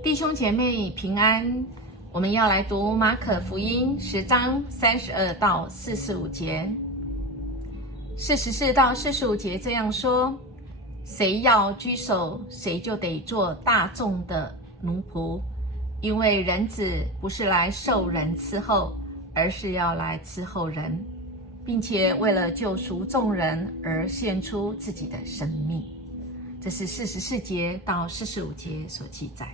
弟兄姐妹平安，我们要来读马可福音10章32到45节。44到45节这样说：谁要居首，谁就得做大众的奴仆，因为人子不是来受人伺候，而是要来伺候人，并且为了救赎众人而献出自己的生命。这是44节到45节所记载。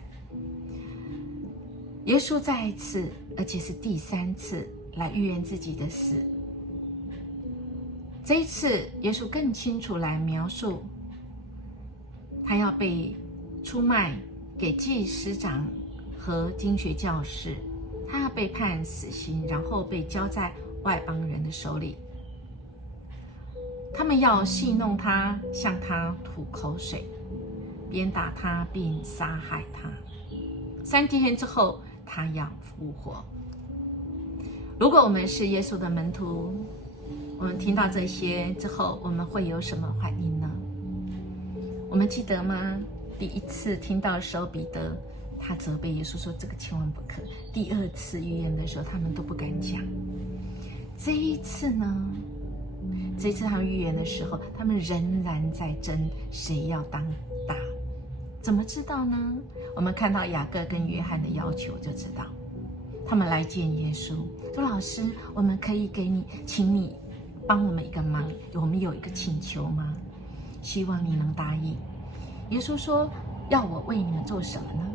耶稣再一次，而且是第3次来预言自己的死。这一次，耶稣更清楚来描述，他要被出卖给祭司长和经学教士，他要被判死刑，然后被交在外邦人的手里。他们要戏弄他，向他吐口水，鞭打他，并杀害他。3天之后，他要复活。如果我们是耶稣的门徒，我们听到这些之后，我们会有什么反应呢？我们记得吗？第1次听到的时候，彼得他责备耶稣说：“这个千万不可。”第2次预言的时候，他们都不敢讲。这一次呢？这一次他们预言的时候，他们仍然在争谁要当大。怎么知道呢？我们看到雅各跟约翰的要求就知道，他们来见耶稣，说：“老师，我们可以请你帮我们一个忙，我们有一个请求吗？希望你能答应。”耶稣说：“要我为你们做什么呢？”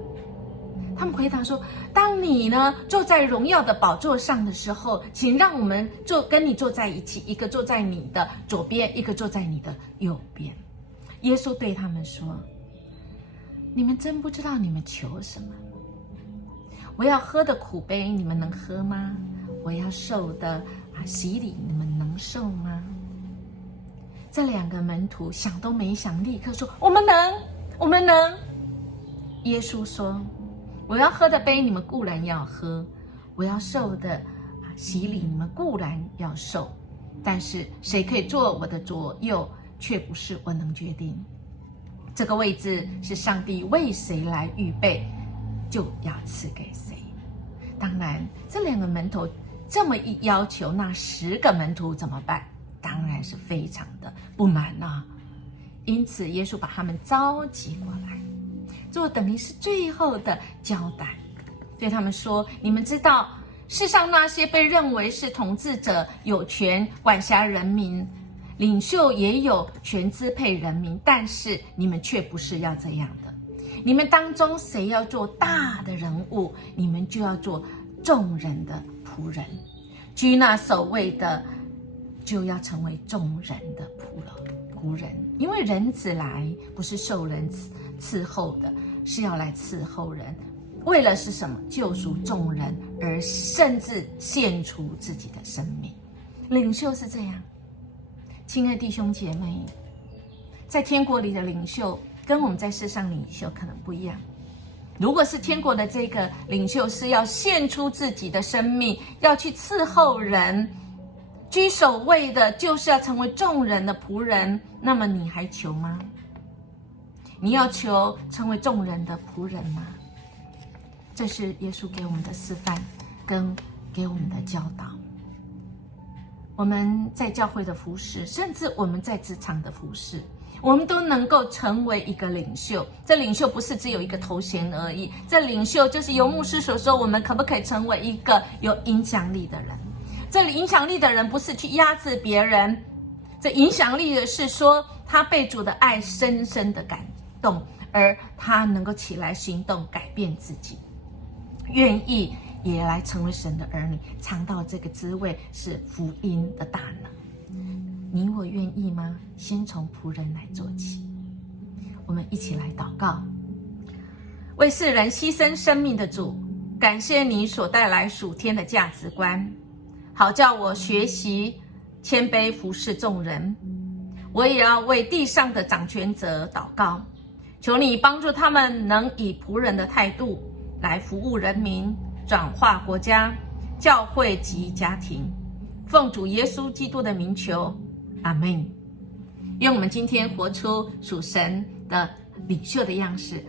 他们回答说：“当你呢坐在荣耀的宝座上的时候，请让我们跟你坐在一起，一个坐在你的左边，一个坐在你的右边。”耶稣对他们说：“你们真不知道你们求什么。我要喝的苦杯，你们能喝吗？我要受的洗礼，你们能受吗？”这2个门徒想都没想，立刻说：“我们能，我们能。”耶稣说：“我要喝的杯，你们固然要喝；我要受的洗礼，你们固然要受。但是谁可以坐我的左右，却不是我能决定。这个位置是上帝为谁来预备，就要赐给谁。”当然，这2个门徒这么一要求，那10个门徒怎么办？当然是非常的不满啊。因此，耶稣把他们召集过来，做等于是最后的交代，对他们说：“你们知道，世上那些被认为是统治者有权管辖人民，领袖也有权支配人民，但是你们却不是要这样的。你们当中谁要做大的人物，你们就要做众人的仆人；居那首位的，就要成为众人的仆人。因为人子来，不是受人伺候的，是要来伺候人。为了是什么？救赎众人，而甚至献出自己的生命。领袖是这样。亲爱的弟兄姐妹，在天国里的领袖跟我们在世上领袖可能不一样。如果是天国的这个领袖是要献出自己的生命，要去伺候人，居首位的就是要成为众人的仆人，那么你还求吗？你要求成为众人的仆人吗？这是耶稣给我们的示范，跟给我们的教导。我们在教会的服事，甚至我们在职场的服事，我们都能够成为一个领袖。这领袖不是只有一个头衔而已，这领袖就是由牧师所说，我们可不可以成为一个有影响力的人？这里影响力的人不是去压制别人，这影响力的是说他被主的爱深深的感动，而他能够起来行动，改变自己，愿意也来成为神的儿女，尝到这个滋味，是福音的大能。你我愿意吗？先从仆人来做起。我们一起来祷告。为世人牺牲生命的主，感谢你所带来属天的价值观，好叫我学习谦卑服侍众人。我也要为地上的掌权者祷告，求你帮助他们能以仆人的态度来服务人民，转化国家、教会及家庭。奉主耶稣基督的名求，阿们。愿我们今天活出属神的领袖的样式，